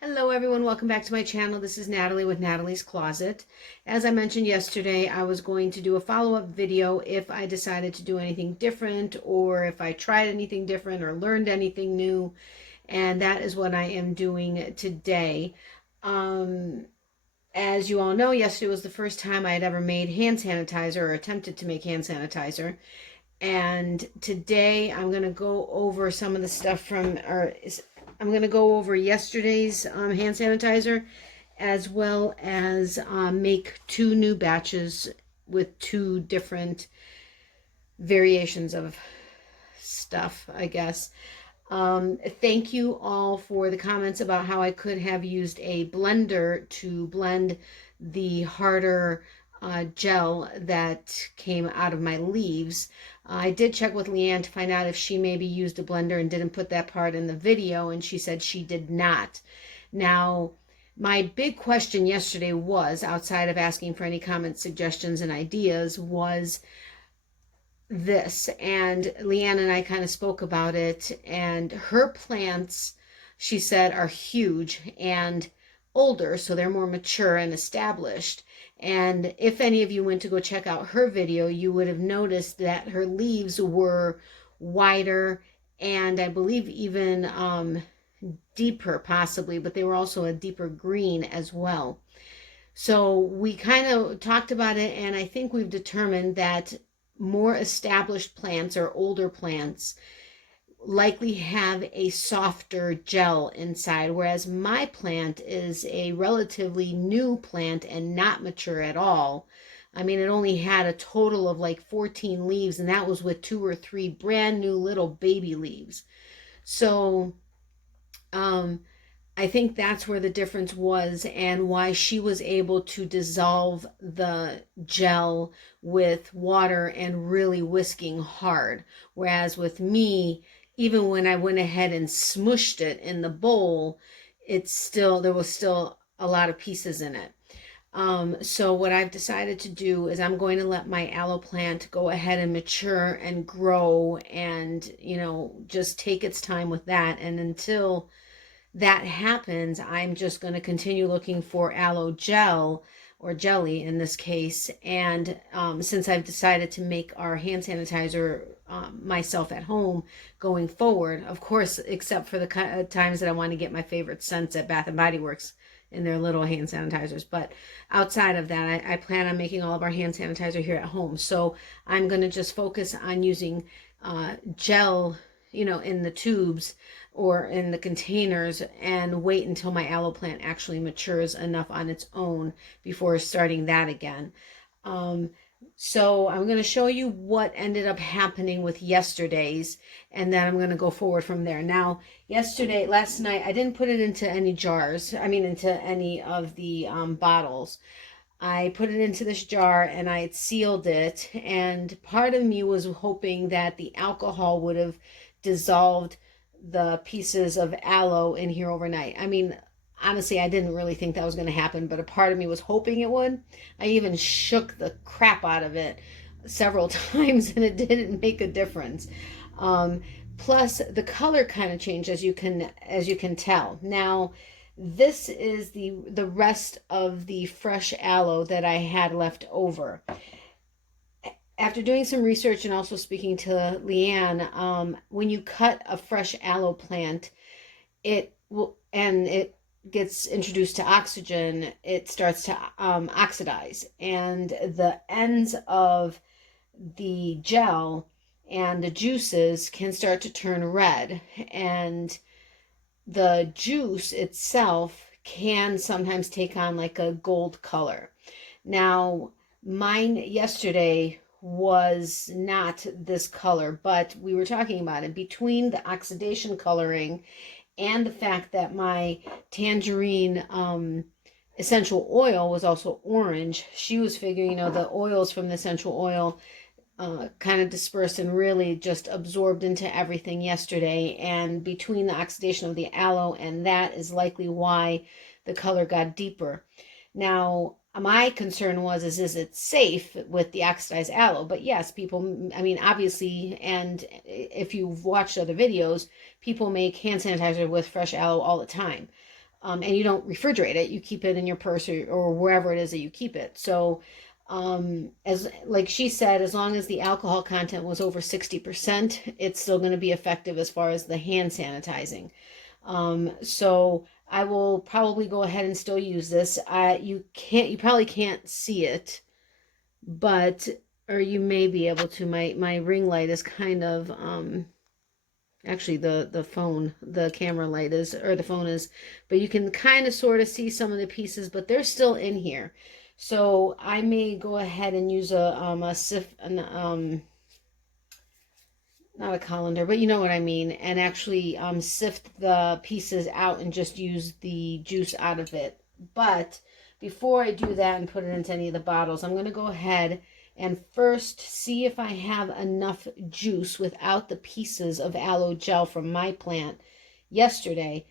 Hello everyone, welcome back to my channel. This is Natalie with Natalie's Closet. As I mentioned yesterday, I was going to do a follow-up video if I decided to do anything different or if I tried anything different or learned anything new, and that is what I am doing today. As you all know, yesterday was the first time I had ever made hand sanitizer or attempted to make hand sanitizer. And today I'm going to go over some of the stuff I'm going to go over yesterday's hand sanitizer, as well as make two new batches with two different variations of stuff, I guess. Thank you all for the comments about how I could have used a blender to blend the harder gel that came out of my leaves. I did check with Leanne to find out if she maybe used a blender and didn't put that part in the video, and she said she did not. Now, my big question yesterday was, outside of asking for any comments, suggestions, and ideas, was this. And Leanne and I kind of spoke about it, and her plants, she said, are huge and older, so they're more mature and established. And if any of you went to go check out her video, you would have noticed that her leaves were wider and I believe even deeper possibly, but they were also a deeper green as well. So we kind of talked about it, and I think we've determined that more established plants or older plants likely have a softer gel inside, whereas my plant is a relatively new plant and not mature at all. I mean, it only had a total of like 14 leaves, and that was with 2 or 3 brand new little baby leaves. So I think that's where the difference was, and why she was able to dissolve the gel with water and really whisking hard. Whereas with me, even when I went ahead and smushed it in the bowl, there was still a lot of pieces in it. So what I've decided to do is I'm going to let my aloe plant go ahead and mature and grow and, just take its time with that. And until that happens, I'm just going to continue looking for aloe gel or jelly in this case. And since I've decided to make our hand sanitizer myself at home going forward, of course, except for the times that I want to get my favorite scents at Bath and Body Works in their little hand sanitizers. But outside of that, I plan on making all of our hand sanitizer here at home. So I'm going to just focus on using gel, in the tubes or in the containers, and wait until my aloe plant actually matures enough on its own before starting that again. So I'm going to show you what ended up happening with yesterday's, and then I'm going to go forward from there. Now, last night, I didn't put it into any jars. Into any of the bottles. I put it into this jar and I had sealed it, and part of me was hoping that the alcohol would have dissolved the pieces of aloe in here overnight. Honestly, I didn't really think that was going to happen, but a part of me was hoping it would. I even shook the crap out of it several times and it didn't make a difference. Plus, the color kind of changed, as you can tell. Now, this is the rest of the fresh aloe that I had left over. After doing some research and also speaking to Leanne, when you cut a fresh aloe plant, it gets introduced to oxygen, it starts to oxidize, and the ends of the gel and the juices can start to turn red, and the juice itself can sometimes take on like a gold color. Now, mine yesterday was not this color, but we were talking about it. Between the oxidation coloring and the fact that my tangerine essential oil was also orange, she was figuring, the oils from the essential oil kind of dispersed and really just absorbed into everything yesterday. And between the oxidation of the aloe and that is likely why the color got deeper. Now, my concern was, is it safe with the oxidized aloe? But yes, people, obviously, and if you've watched other videos, people make hand sanitizer with fresh aloe all the time. And you don't refrigerate it. You keep it in your purse or wherever it is that you keep it. So as like she said, as long as the alcohol content was over 60%, it's still going to be effective as far as the hand sanitizing. So I will probably go ahead and still use this. You probably can't see it, but, or you may be able to. My ring light is kind of, actually the camera light is, or the phone is, but you can kind of sort of see some of the pieces, but they're still in here. So I may go ahead and use a sift, not a colander, but you know what I mean, and actually sift the pieces out and just use the juice out of it. But before I do that and put it into any of the bottles, I'm going to go ahead and first see if I have enough juice without the pieces of aloe gel from my plant yesterday,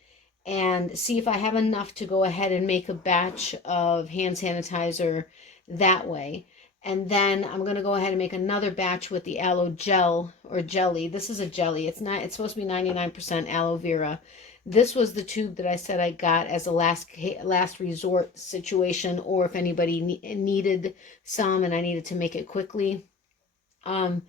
and see if I have enough to go ahead and make a batch of hand sanitizer that way. And then I'm going to go ahead and make another batch with the aloe gel or jelly. This is a jelly. It's supposed to be 99% aloe vera. This was the tube that I said I got as a last resort situation, or if anybody needed some and I needed to make it quickly. I'm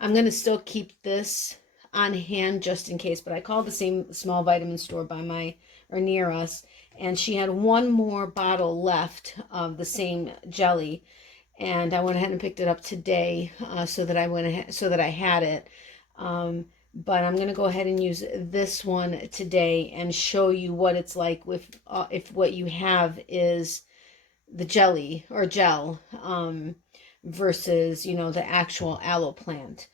going to still keep this on hand just in case, but I called the same small vitamin store or near us, and she had one more bottle left of the same jelly. And I went ahead and picked it up today, so that I had it. But I'm going to go ahead and use this one today and show you what it's like if what you have is the jelly or gel, versus, the actual aloe plant.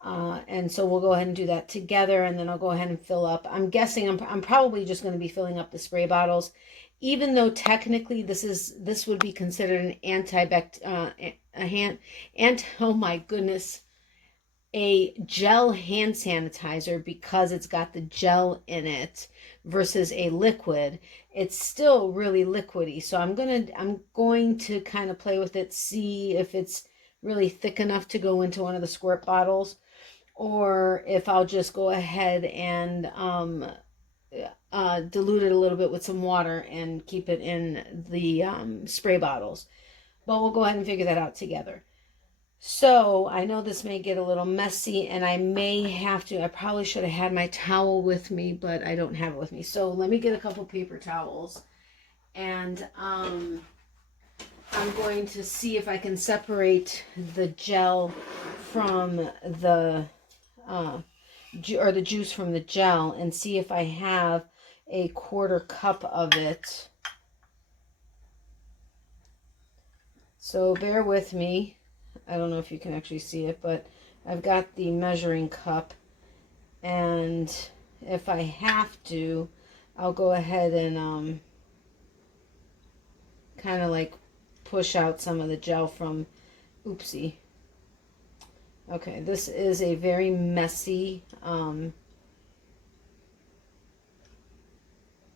And so we'll go ahead and do that together, and then I'll go ahead and fill up. I'm guessing I'm probably just going to be filling up the spray bottles, even though technically this would be considered an oh my goodness, a gel hand sanitizer, because it's got the gel in it versus a liquid. It's still really liquidy. So I'm going to kind of play with it, see if it's really thick enough to go into one of the squirt bottles, or if I'll just go ahead and dilute it a little bit with some water and keep it in the spray bottles. But we'll go ahead and figure that out together. So I know this may get a little messy, and I probably should have had my towel with me, but I don't have it with me. So let me get a couple paper towels, and I'm going to see if I can separate the gel from the or the juice from the gel, and see if I have a 1/4 cup of it. So bear with me. I don't know if you can actually see it, but I've got the measuring cup, and if I have to, I'll go ahead and kind of like push out some of the gel from, oopsie. Okay, this is a very messy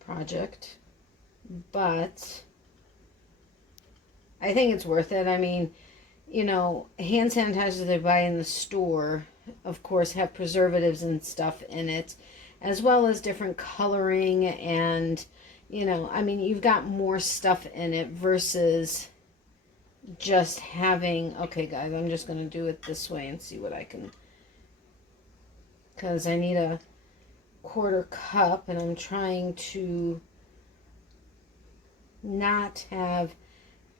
project, but I think it's worth it. I mean, hand sanitizers they buy in the store, of course, have preservatives and stuff in it, as well as different coloring, and, I mean, you've got more stuff in it versus just having, okay guys, I'm just going to do it this way and see what I can, because I need a 1/4 cup, and I'm trying to not have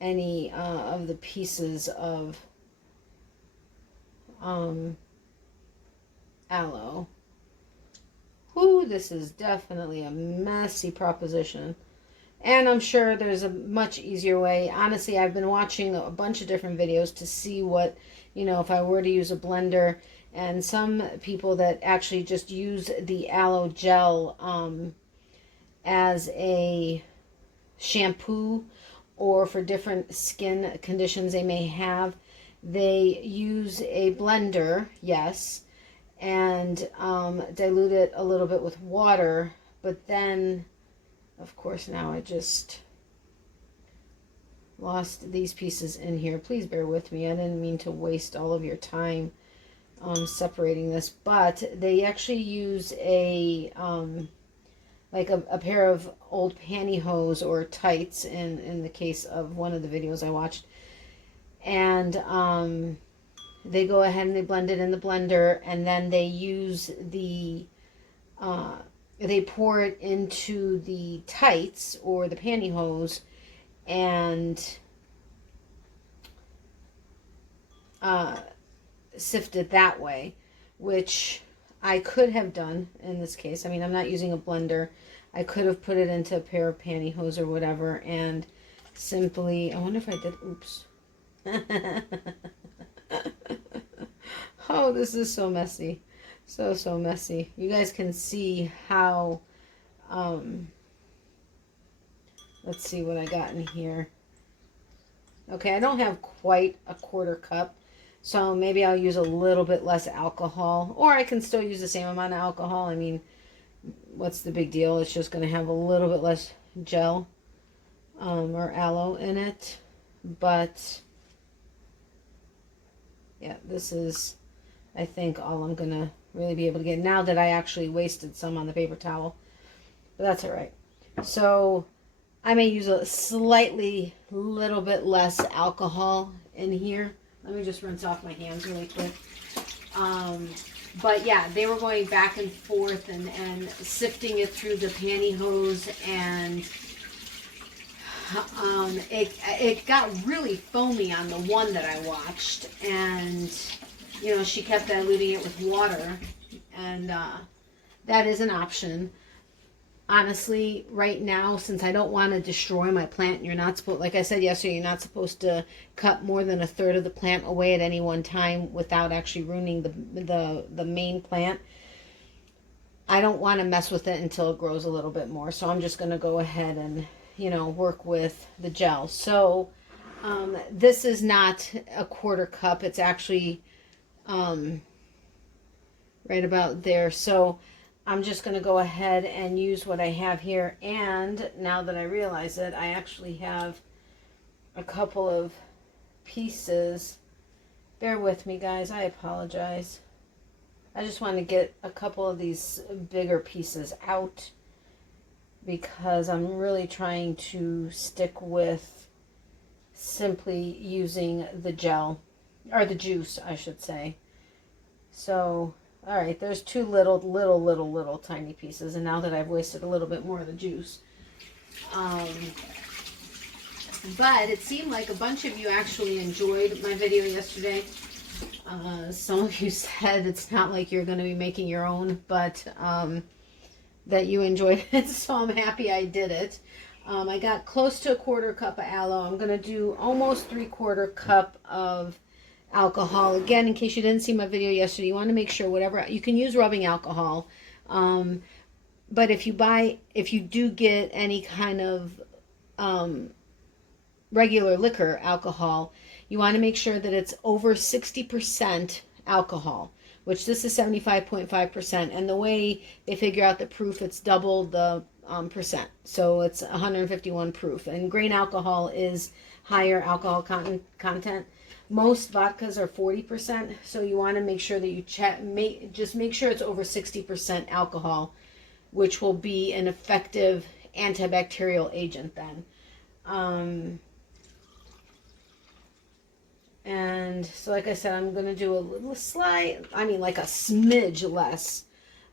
any of the pieces of aloe. Whoo, this is definitely a messy proposition. And I'm sure there's a much easier way. Honestly, I've been watching a bunch of different videos to see what, if I were to use a blender, and some people that actually just use the aloe gel as a shampoo, or for different skin conditions they may have. They use a blender, yes, and dilute it a little bit with water, but then, of course, now I just lost these pieces in here. Please bear with me. I didn't mean to waste all of your time separating this, but they actually use a like a pair of old pantyhose or tights in the case of one of the videos I watched. And they go ahead and they blend it in the blender, and then they use the they pour it into the tights or the pantyhose and sift it that way, which I could have done in this case. I mean, I'm not using a blender. I could have put it into a pair of pantyhose or whatever and simply, I wonder if I did, oops. Oh, this is so messy. So messy. You guys can see how, let's see what I got in here. Okay, I don't have quite a quarter cup, so maybe I'll use a little bit less alcohol, or I can still use the same amount of alcohol. I mean, what's the big deal? It's just going to have a little bit less gel or aloe in it, but yeah, this is, I think, all I'm going to really be able to get now that I actually wasted some on the paper towel, but that's all right. So I may use a slightly little bit less alcohol in here. Let me just rinse off my hands really quick. But yeah, they were going back and forth and sifting it through the pantyhose, and it got really foamy on the one that I watched, and you know, she kept diluting it with water, and that is an option. Honestly, right now, since I don't want to destroy my plant, you're not supposed, like I said yesterday, you're not supposed to cut more than a third of the plant away at any one time without actually ruining the main plant. I don't want to mess with it until it grows a little bit more, so I'm just going to go ahead and, you know, work with the gel. So this is not a quarter cup. It's actually right about there. So I'm just going to go ahead and use what I have here. And now that I realize it, I actually have a couple of pieces. Bear with me, guys. I apologize. I just want to get a couple of these bigger pieces out because I'm really trying to stick with simply using the gel, or the juice, I should say. So all right, there's two little tiny pieces, and now that I've wasted a little bit more of the juice. But it seemed like a bunch of you actually enjoyed my video yesterday. Some of you said it's not like you're going to be making your own, but that you enjoyed it, so I'm happy I did it. I got close to a quarter cup of aloe. I'm going to do almost 3/4 cup of alcohol. Again, in case you didn't see my video yesterday, you want to make sure whatever, you can use rubbing alcohol, but if you do get any kind of regular liquor alcohol, you want to make sure that it's over 60% alcohol, which this is 75.5%, and the way they figure out the proof, it's double the percent, so it's 151 proof, and grain alcohol is higher alcohol content. Most vodkas are 40%, so you want to make sure that you just make sure it's over 60% alcohol, which will be an effective antibacterial agent then. And so like I said, I'm going to do a little like a smidge less.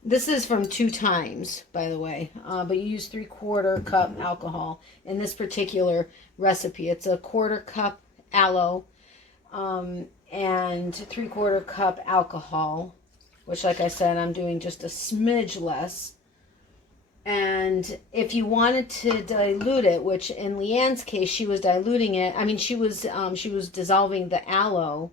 This is from 2 times, by the way, but you use 3/4 cup alcohol in this particular recipe. It's a 1/4 cup aloe, and 3/4 cup alcohol, which, like I said, I'm doing just a smidge less. And if you wanted to dilute it, which in Leanne's case, she was diluting it. I mean, she was dissolving the aloe,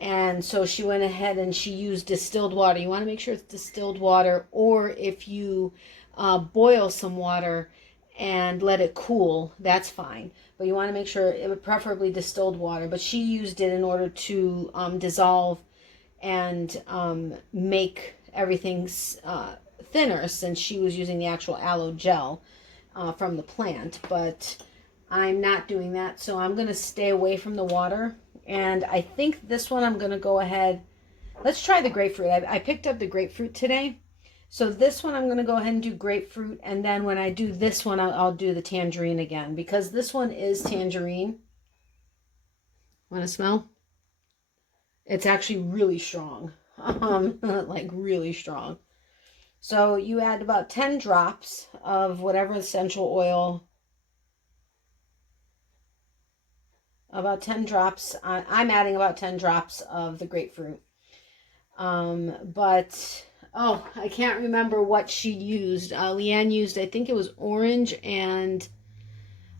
and so she went ahead and she used distilled water. You want to make sure it's distilled water, or if you boil some water and let it cool, that's fine. But you want to make sure it would preferably distilled water. But she used it in order to dissolve and make everything thinner, since she was using the actual aloe gel from the plant. But I'm not doing that, so I'm going to stay away from the water. And I think this one I'm going to go ahead. Let's try the grapefruit. I picked up the grapefruit today. So this one I'm going to go ahead and do grapefruit, and then when I do this one, I'll do the tangerine again, because this one is tangerine. Want to smell? It's actually really strong, like really strong. So you add about 10 drops of whatever essential oil. About 10 drops. I'm adding about 10 drops of the grapefruit. But, oh, I can't remember what she used. Leanne used, I think it was orange and,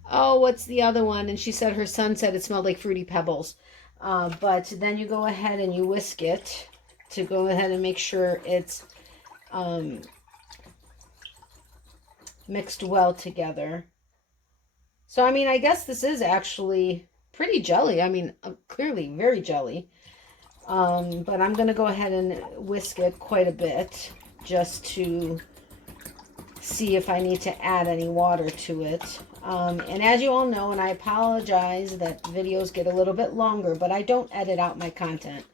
oh, what's the other one? And she said her son said it smelled like Fruity Pebbles. But then you go ahead and you whisk it to go ahead and make sure it's mixed well together. So, I mean, I guess this is actually pretty jelly. I mean, clearly very jelly. But I'm going to go ahead and whisk it quite a bit just to see if I need to add any water to it. And as you all know, and I apologize that videos get a little bit longer, but I don't edit out my content.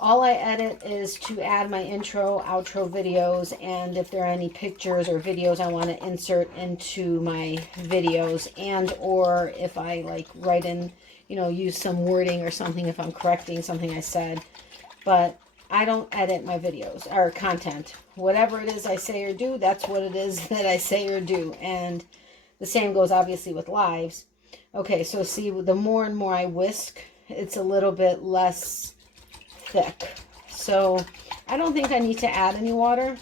All I edit is to add my intro, outro videos, and if there are any pictures or videos I want to insert into my videos, and or if I like write in, you know, use some wording or something if I'm correcting something I said. But I don't edit my videos or content. Whatever it is I say or do, that's what it is that I say or do. And the same goes obviously with lives. Okay, so see, the more and more I whisk, it's a little bit less thick. So I don't think I need to add any water,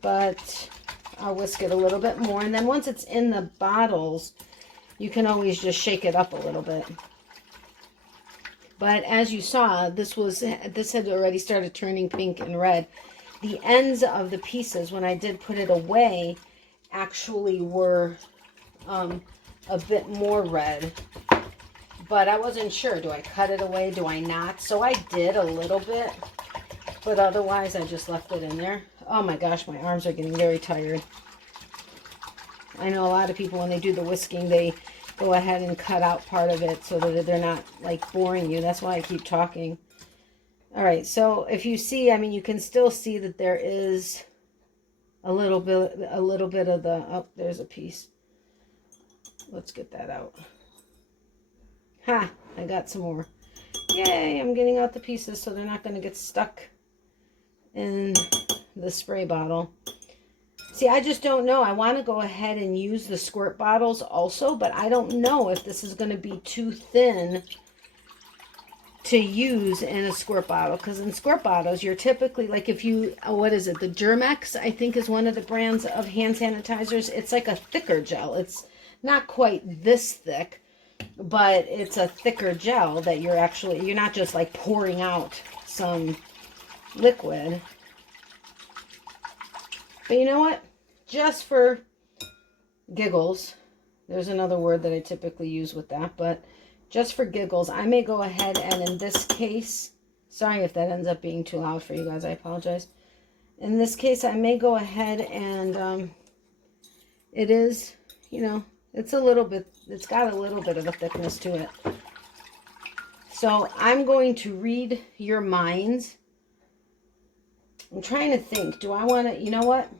but I'll whisk it a little bit more. And then once it's in the bottles, you can always just shake it up a little bit. But as you saw, this had already started turning pink and red. The ends of the pieces, when I did put it away, actually were a bit more red. But I wasn't sure. Do I cut it away? Do I not? So I did a little bit. But otherwise, I just left it in there. Oh my gosh, my arms are getting very tired. I know a lot of people, when they do the whisking, they go ahead and cut out part of it so that they're not like boring you. That's why I keep talking. All right, so if you see, I mean, you can still see that there is a little bit of the, oh, there's a piece. Let's get that out. Ha, I got some more. Yay, I'm getting out the pieces so they're not going to get stuck in the spray bottle. See, I just don't know. I want to go ahead and use the squirt bottles also, but I don't know if this is going to be too thin to use in a squirt bottle. Because in squirt bottles, you're typically, like if you, what is it? The Germex, I think, is one of the brands of hand sanitizers. It's like a thicker gel. It's not quite this thick, but it's a thicker gel that you're not just like pouring out some liquid. But you know what? Just for giggles, there's another word that I typically use with that, but just for giggles, I may go ahead and in this case, sorry if that ends up being too loud for you guys, I apologize. In this case, I may go ahead and it is, you know, it's got a little bit of a thickness to it. So I'm going to read your minds. I'm trying to think, do I want to, you know what?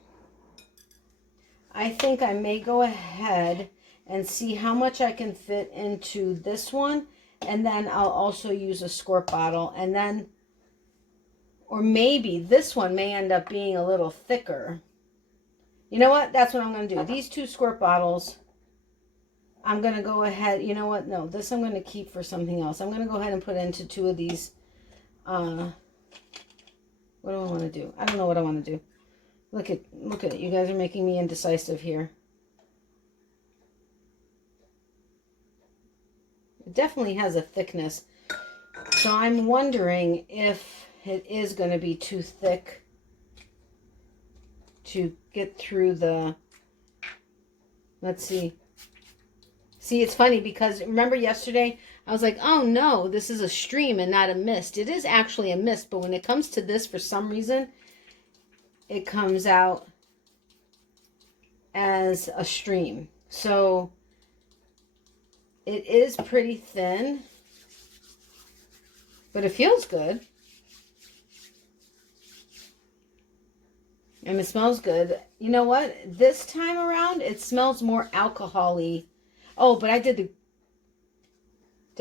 I think I may go ahead and see how much I can fit into this one. And then I'll also use a squirt bottle. And then, or maybe this one may end up being a little thicker. You know what? That's what I'm going to do. These two squirt bottles, I'm going to go ahead. You know what? No, this I'm going to keep for something else. I'm going to go ahead and put into two of these. What do I want to do? I don't know what I want to do. Look at it. You guys are making me indecisive here. It definitely has a thickness. So I'm wondering if it is going to be too thick to get through the, let's see. See, it's funny because remember yesterday I was like, oh no, this is a stream and not a mist. It is actually a mist, but when it comes to this, for some reason, it comes out as a stream. So it is pretty thin, but it feels good. And it smells good. You know what? This time around, it smells more alcohol-y. Oh, but did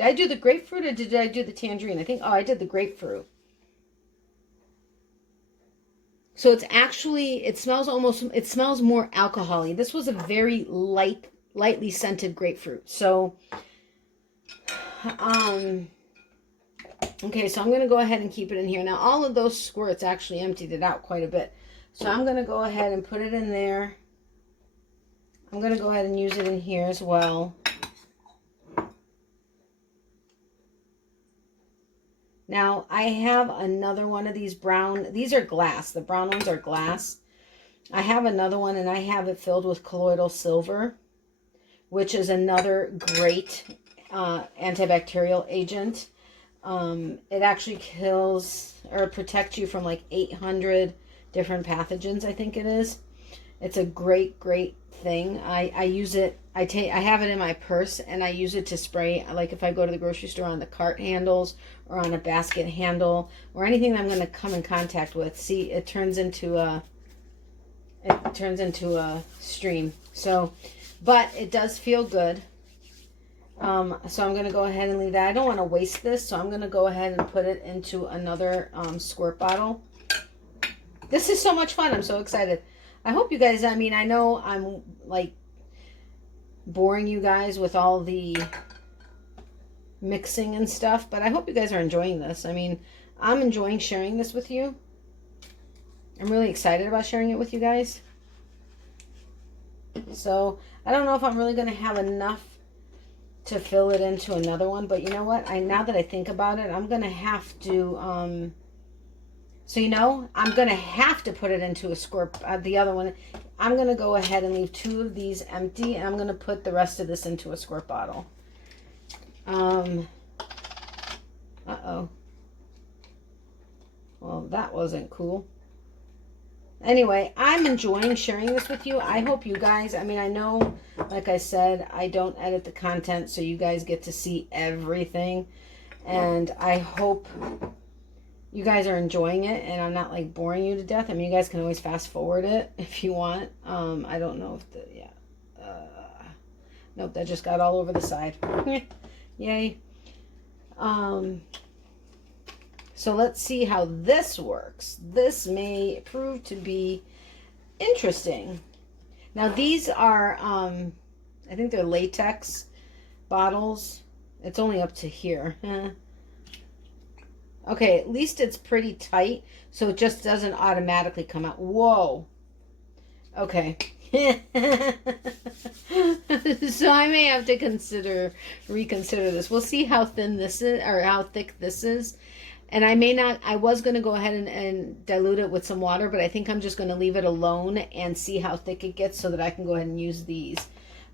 I do the grapefruit or did I do the tangerine? I think, oh, I did the grapefruit. So it's actually, it smells more alcohol-y. This was a very lightly scented grapefruit. So, okay, so I'm going to go ahead and keep it in here. Now, all of those squirts actually emptied it out quite a bit. So I'm going to go ahead and put it in there. I'm going to go ahead and use it in here as well. Now, I have another one of these brown. These are glass. The brown ones are glass. I have another one, and I have it filled with colloidal silver, which is another great antibacterial agent. It actually kills or protects you from like 800 different pathogens, I think it is. It's a great thing. I use it. I have it in my purse, and I use it to spray, like if I go to the grocery store, on the cart handles or on a basket handle or anything that I'm going to come in contact with. See, it turns into a stream. So, but it does feel good. So I'm going to go ahead and leave that. I don't want to waste this, so I'm going to go ahead and put it into another squirt bottle. This is so much fun. I'm so excited. I hope you guys, I mean, I know I'm like boring you guys with all the mixing and stuff, but I hope you guys are enjoying this. I mean, I'm enjoying sharing this with you. I'm really excited about sharing it with you guys. So I don't know if I'm really going to have enough to fill it into another one, but you know what? Now that I think about it, I'm going to have to, so, you know, I'm going to have to put it into a squirt, the other one. I'm going to go ahead and leave 2 of these empty, and I'm going to put the rest of this into a squirt bottle. Uh-oh. Well, that wasn't cool. Anyway, I'm enjoying sharing this with you. I hope you guys, I mean, I know, like I said, I don't edit the content, so you guys get to see everything. And I hope you guys are enjoying it, and I'm not like boring you to death. I mean, you guys can always fast forward it if you want. I don't know if nope, that just got all over the side. Yay. So let's see how this works. This may prove to be interesting. Now these are, I think they're latex bottles. It's only up to here. Okay, at least it's pretty tight, so it just doesn't automatically come out. Whoa. Okay. So I may have to reconsider this. We'll see how thin this is, or how thick this is. And I may not, I was going to go ahead and dilute it with some water, but I think I'm just going to leave it alone and see how thick it gets so that I can go ahead and use these.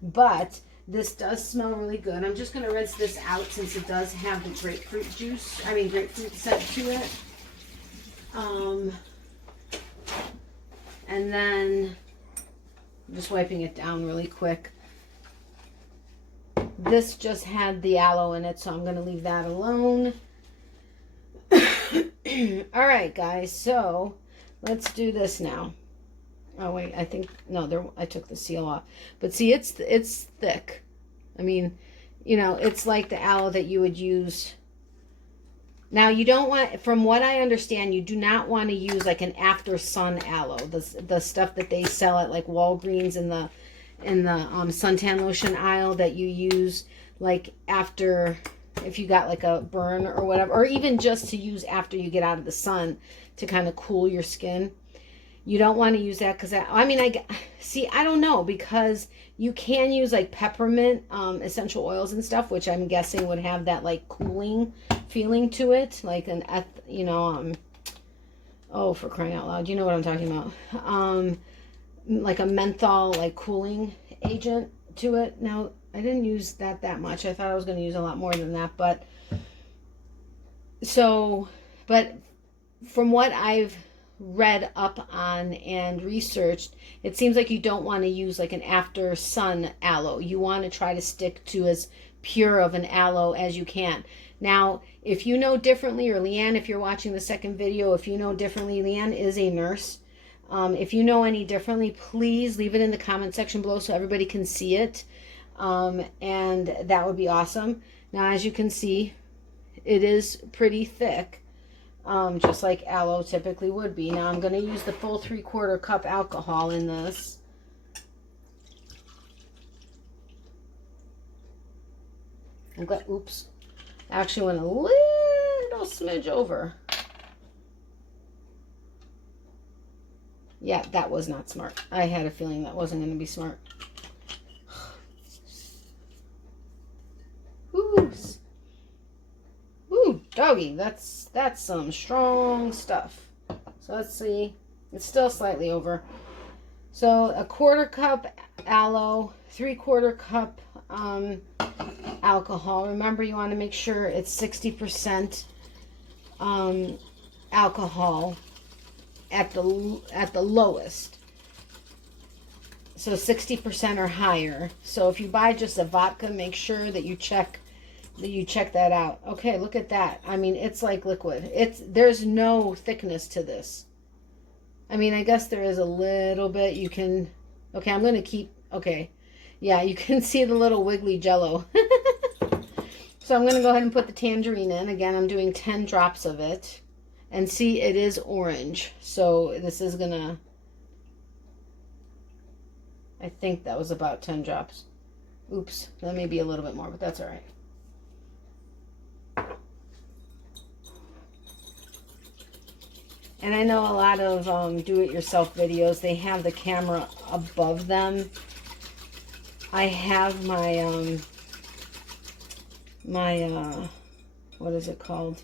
But this does smell really good. I'm just going to rinse this out since it does have the grapefruit scent to it. And then I'm just wiping it down really quick. This just had the aloe in it, so I'm going to leave that alone. All right, guys, so let's do this now. Oh wait, I think no, I took the seal off. But see, it's thick. I mean, you know, it's like the aloe that you would use. Now, you don't want, from what I understand, you do not want to use like an after sun aloe, the stuff that they sell at like Walgreens in the suntan lotion aisle that you use like after, if you got like a burn or whatever, or even just to use after you get out of the sun to kind of cool your skin. You don't want to use that because I don't know, because you can use like peppermint essential oils and stuff, which I'm guessing would have that like cooling feeling to it, like oh, for crying out loud, you know what I'm talking about, like a menthol like cooling agent to it. Now, I didn't use that much. I thought I was going to use a lot more than that, but from what I've read up on and researched, it seems like you don't want to use like an after sun aloe. You want to try to stick to as pure of an aloe as you can. Now, if you know differently, or Leanne, if you're watching the second video, if you know differently, Leanne is a nurse. If you know any differently, please leave it in the comment section below so everybody can see it. And that would be awesome. Now, as you can see, it is pretty thick, just like aloe typically would be. Now, I'm going to use the full 3/4 cup alcohol in this. I'm glad, oops, actually went a little smidge over. Yeah, that was not smart. I had a feeling that wasn't going to be smart. Ooh, doggy, that's some strong stuff. So let's see. It's still slightly over. So 1/4 cup aloe, 3/4 cup alcohol. Remember, you want to make sure it's 60% alcohol at the lowest. So 60% or higher. So if you buy just a vodka, make sure that you check that out. Okay, look at that. I mean, it's like liquid. There's no thickness to this. I mean, I guess there is a little bit. You can, okay, I'm going to keep, okay. Yeah, you can see the little wiggly jello. So I'm going to go ahead and put the tangerine in. Again, I'm doing 10 drops of it. And see, it is orange. So this is going to, I think that was about 10 drops. Oops, that may be a little bit more, but that's all right. And I know a lot of do-it-yourself videos, they have the camera above them. I have my, what is it called?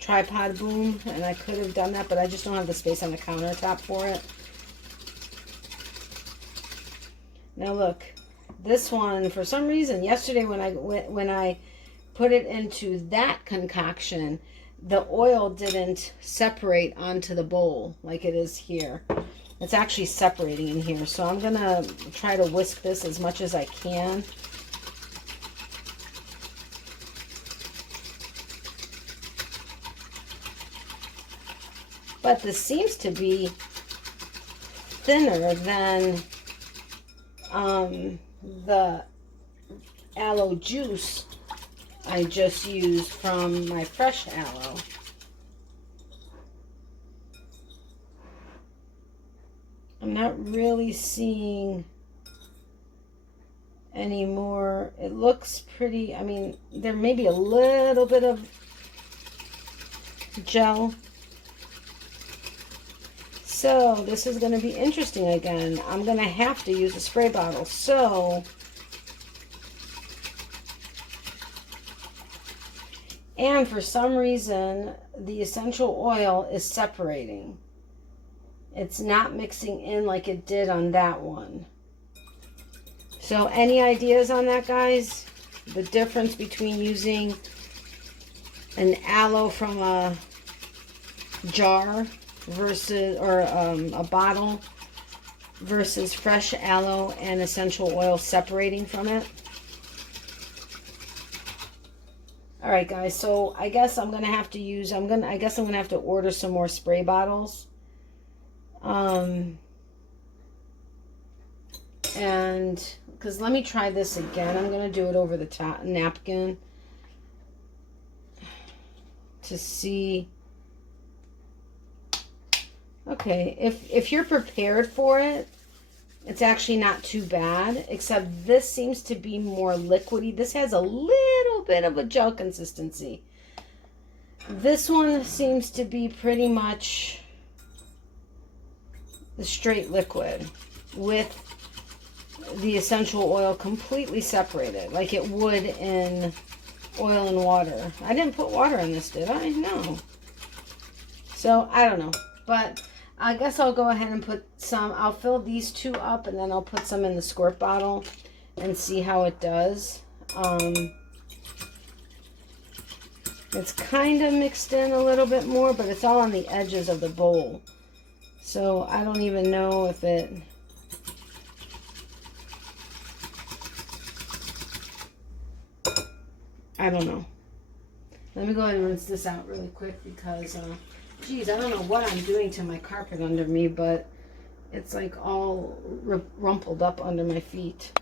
Tripod boom, and I could have done that, but I just don't have the space on the countertop for it. Now look, this one, for some reason, yesterday when I put it into that concoction, the oil didn't separate onto the bowl like it is here. It's actually separating in here. So I'm going to try to whisk this as much as I can. But this seems to be thinner than the aloe juice I just used from my fresh aloe. I'm not really seeing any more. It looks pretty, I mean, there may be a little bit of gel. So this is going to be interesting again. I'm going to have to use a spray bottle. So, and for some reason, the essential oil is separating. It's not mixing in like it did on that one. So any ideas on that, guys? The difference between using an aloe from a jar versus, or a bottle versus fresh aloe and essential oil separating from it. All right, guys, so I guess I'm going to have to use, I guess I'm going to have to order some more spray bottles. And because let me try this again. I'm going to do it over the top napkin to see. Okay, if you're prepared for it, it's actually not too bad, except this seems to be more liquidy. This has a little bit of a gel consistency. This one seems to be pretty much the straight liquid with the essential oil completely separated, like it would in oil and water. I didn't put water in this, did I? No. So, I don't know. But I guess I'll go ahead and put some, I'll fill these two up and then I'll put some in the squirt bottle and see how it does. It's kind of mixed in a little bit more, but it's all on the edges of the bowl. So I don't even know if it... I don't know. Let me go ahead and rinse this out really quick because, geez, I don't know what I'm doing to my carpet under me, but It's like all rumpled up under my feet.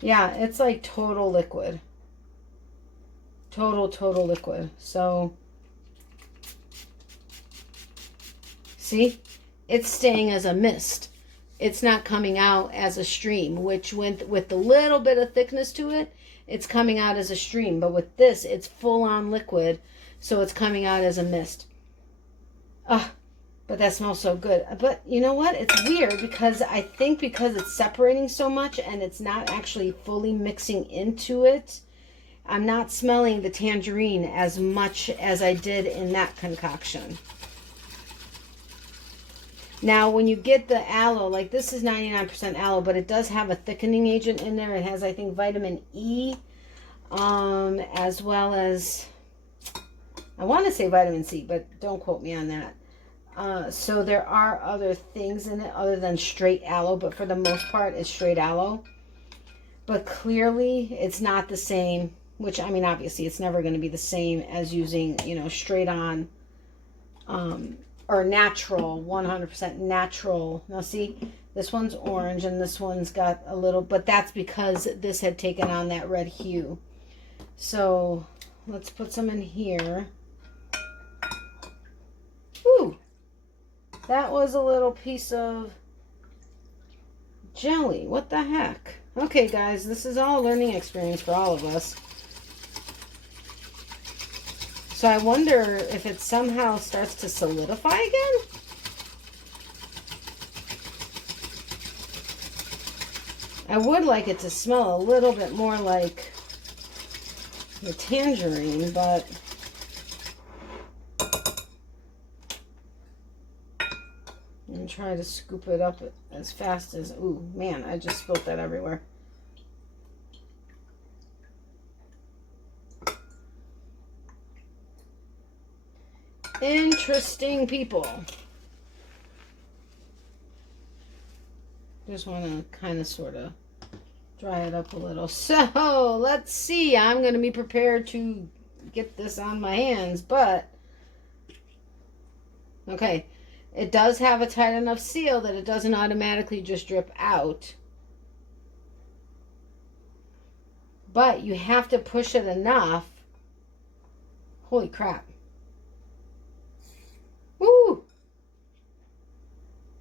Yeah, it's like total liquid. Total liquid. So, see? It's staying as a mist. It's not coming out as a stream, which with a little bit of thickness to it, it's coming out as a stream. But with this, it's full on liquid, so it's coming out as a mist. Ah, but that smells so good. But you know what? It's weird because I think because it's separating so much and it's not actually fully mixing into it, I'm not smelling the tangerine as much as I did in that concoction. Now, when you get the aloe, like this is 99% aloe, but it does have a thickening agent in there. It has, I think, vitamin E, as well as, I want to say vitamin C, but don't quote me on that. So there are other things in it other than straight aloe, but for the most part, it's straight aloe. But clearly, it's not the same, which, I mean, obviously, it's never going to be the same as using, you know, straight on, or natural, 100% natural. Now, see, this one's orange and this one's got a little, but that's because this had taken on that red hue. So, let's put some in here. Ooh! That was a little piece of jelly. What the heck? Okay, guys, this is all a learning experience for all of us. So I wonder if it somehow starts to solidify again. I would like it to smell a little bit more like the tangerine, but and try to scoop it up as fast as, ooh, man, I just spilled that everywhere. Interesting people. Just want to kind of sort of dry it up a little. So, let's see. I'm going to be prepared to get this on my hands, but okay. It does have a tight enough seal that it doesn't automatically just drip out. But you have to push it enough. Holy crap. Woo!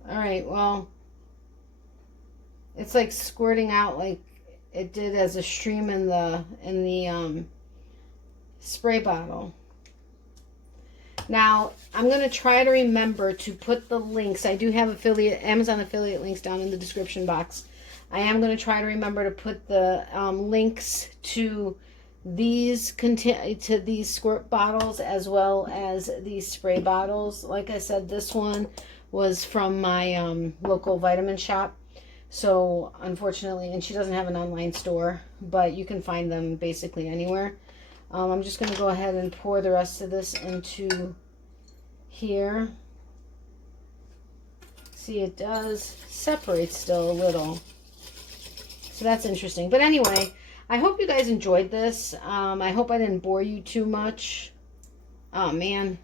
Alright, well, it's like squirting out like it did as a stream in the spray bottle. Now, I'm going to try to remember to put the links. I do have Amazon affiliate links down in the description box. I am going to try to remember to put the links to these squirt bottles as well as these spray bottles. Like I said, this one was from my local vitamin shop. So, unfortunately, and she doesn't have an online store, but you can find them basically anywhere. I'm just going to go ahead and pour the rest of this into here. See, it does separate still a little. So that's interesting. But anyway, I hope you guys enjoyed this. I hope I didn't bore you too much. Oh, man.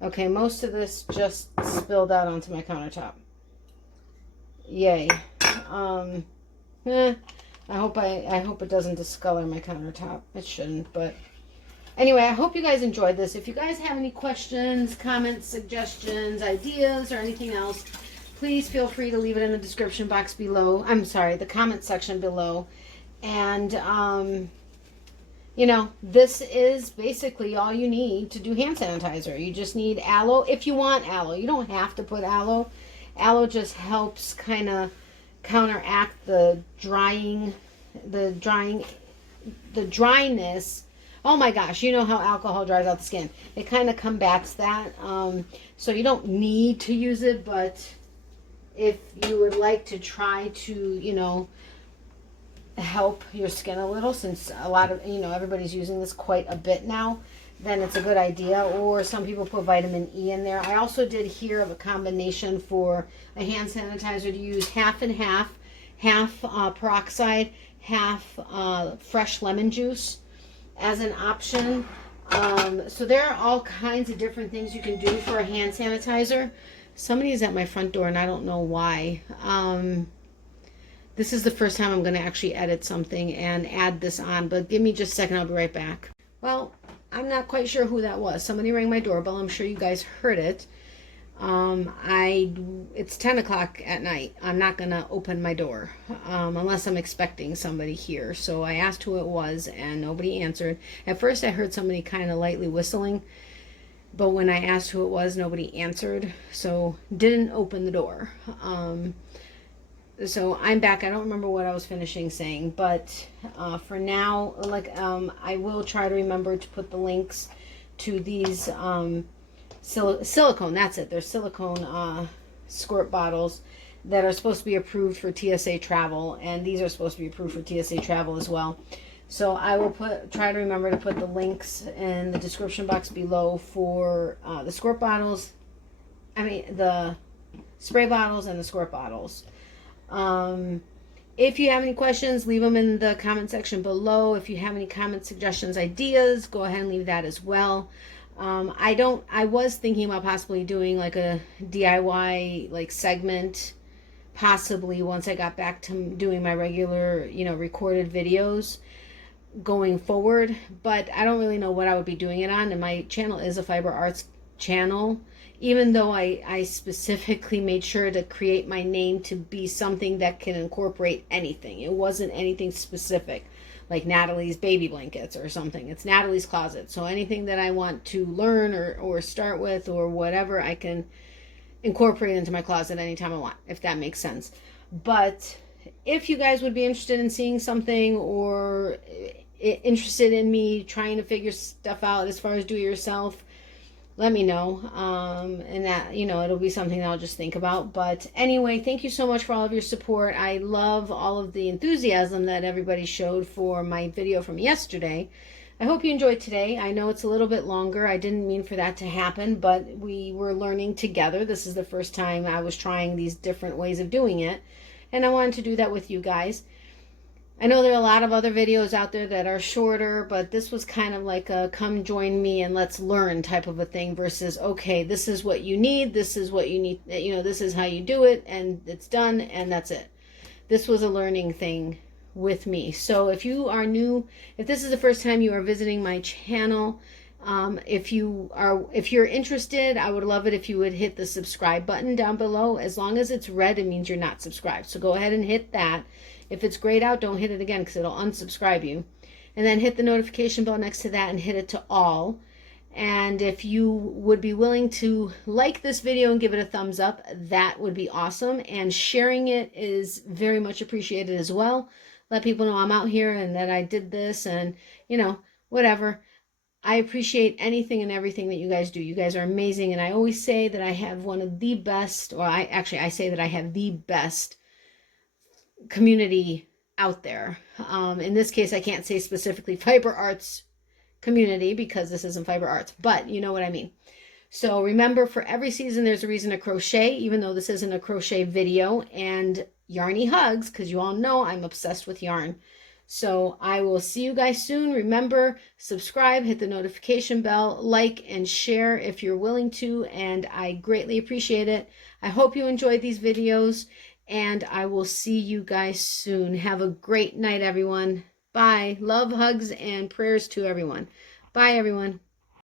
Okay, most of this just spilled out onto my countertop. Yay. I hope it doesn't discolor my countertop. It shouldn't, but anyway, I hope you guys enjoyed this. If you guys have any questions, comments, suggestions, ideas, or anything else, please feel free to leave it in the description box below. I'm sorry, the comment section below. And you know, this is basically all you need to do hand sanitizer. You just need aloe if you want aloe. You don't have to put aloe. Aloe just helps kind of counteract the dryness. Oh my gosh, you know how alcohol dries out the skin. It kind of combats that. So you don't need to use it, but if you would like to try to, you know, help your skin a little, since a lot of, you know, everybody's using this quite a bit now, then it's a good idea. Or some people put vitamin E in there. I also did hear of a combination for a hand sanitizer to use half and half peroxide, half fresh lemon juice as an option. So there are all kinds of different things you can do for a hand sanitizer. Somebody's at my front door and I don't know why. This is the first time I'm going to actually edit something and add this on, but give me just a second, I'll be right back. Well, I'm not quite sure who that was. Somebody rang my doorbell. I'm sure you guys heard it. It's 10 o'clock at night. I'm not going to open my door unless I'm expecting somebody here. So I asked who it was and nobody answered. At first I heard somebody kind of lightly whistling, but when I asked who it was, nobody answered. So didn't open the door. So I'm back. I don't remember what I was finishing saying, but for now, I will try to remember to put the links to these silicone. That's it. They're silicone squirt bottles that are supposed to be approved for TSA travel, and these are supposed to be approved for TSA travel as well. So I will try to remember to put the links in the description box below for the squirt bottles. The spray bottles and the squirt bottles. If you have any questions, leave them in the comment section below. If you have any comments, suggestions, ideas, go ahead and leave that as well. I was thinking about possibly doing like a DIY like segment, possibly once I got back to doing my regular, recorded videos going forward, but I don't really know what I would be doing it on. And my channel is a fiber arts channel, even though I specifically made sure to create my name to be something that can incorporate anything. It wasn't anything specific like Natalie's baby blankets or something. It's Natalie's closet. So anything that I want to learn or start with or whatever, I can incorporate into my closet anytime I want, if that makes sense. But if you guys would be interested in seeing something or interested in me trying to figure stuff out as far as do it yourself, let me know. And that, it'll be something that I'll just think about. But anyway, thank you so much for all of your support. I love all of the enthusiasm that everybody showed for my video from yesterday. I hope you enjoyed today. I know it's a little bit longer. I didn't mean for that to happen, but we were learning together. This is the first time I was trying these different ways of doing it, and I wanted to do that with you guys. I know there are a lot of other videos out there that are shorter, but this was kind of like a come join me and let's learn type of a thing versus, okay, this is what you need, this is what you need, this is how you do it, and it's done, and that's it. This was a learning thing with me. So if you are new, if this is the first time you are visiting my channel, if you're interested, I would love it if you would hit the subscribe button down below. As long as it's red, it means you're not subscribed. So go ahead and hit that. If it's grayed out, don't hit it again because it'll unsubscribe you. And then hit the notification bell next to that and hit it to all. And if you would be willing to like this video and give it a thumbs up, that would be awesome. And sharing it is very much appreciated as well. Let people know I'm out here and that I did this and, whatever. I appreciate anything and everything that you guys do. You guys are amazing. And I always say that I have one of the best, or I say that I have the best community out there. In this case, I can't say specifically fiber arts community because this isn't fiber arts, but you know what I mean. So remember, for every season, there's a reason to crochet, even though this isn't a crochet video, and yarny hugs, because you all know I'm obsessed with yarn. So I will see you guys soon. Remember, subscribe, hit the notification bell, like, and share if you're willing to, and I greatly appreciate it. I hope you enjoyed these videos, and I will see you guys soon. Have a great night, everyone. Bye. Love, hugs, and prayers to everyone. Bye, everyone.